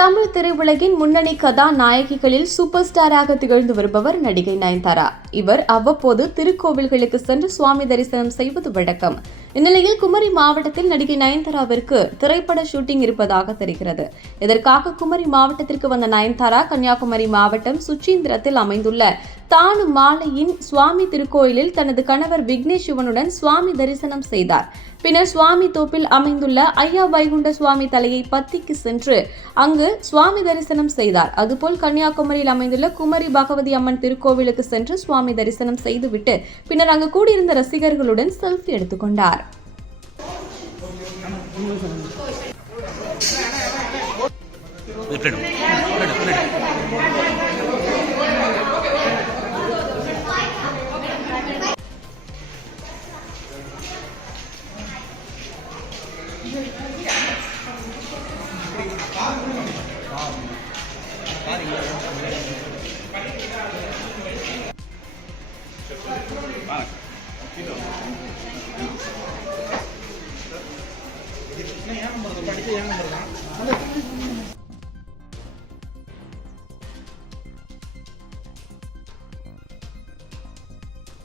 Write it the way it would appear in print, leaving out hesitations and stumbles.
தமிழ் திரையுலகின் முன்னணி கதாநாயகிகளில் சூப்பர் ஸ்டாராக திகழ்ந்து வருபவர் நடிகை நயன்தாரா. இவர் அவ்வப்போது திருக்கோவில்களுக்கு சென்று சுவாமி தரிசனம் செய்வது வழக்கம். இந்நிலையில் குமரி மாவட்டத்தில் நடிகை நயன்தாராவிற்கு திரைப்பட ஷூட்டிங் இருப்பதாக தெரிகிறது. இதற்காக குமரி மாவட்டத்திற்கு வந்த நயன்தாரா கன்னியாகுமரி மாவட்டம் சுச்சீந்திரத்தில் அமைந்துள்ள தானுமாலையின் சுவாமி திருக்கோயிலில் தனது கணவர் விக்னேஷ் சிவனுடன் சுவாமி தரிசனம் செய்தார். பின்னர் சுவாமி தோப்பில் அமைந்துள்ள ஐயா வைகுண்ட சுவாமி தலையை பத்திக்கு சென்று அங்கு சுவாமி தரிசனம் செய்தார். அதுபோல் கன்னியாகுமரியில் அமைந்துள்ள குமரி பகவதி அம்மன் திருக்கோவிலுக்கு சென்று சுவாமி தரிசனம் செய்துவிட்டு பின்னர் அங்கு கூடியிருந்த ரசிகர்களுடன் செல்ஃபி எடுத்துக்கொண்டார். படிச்சு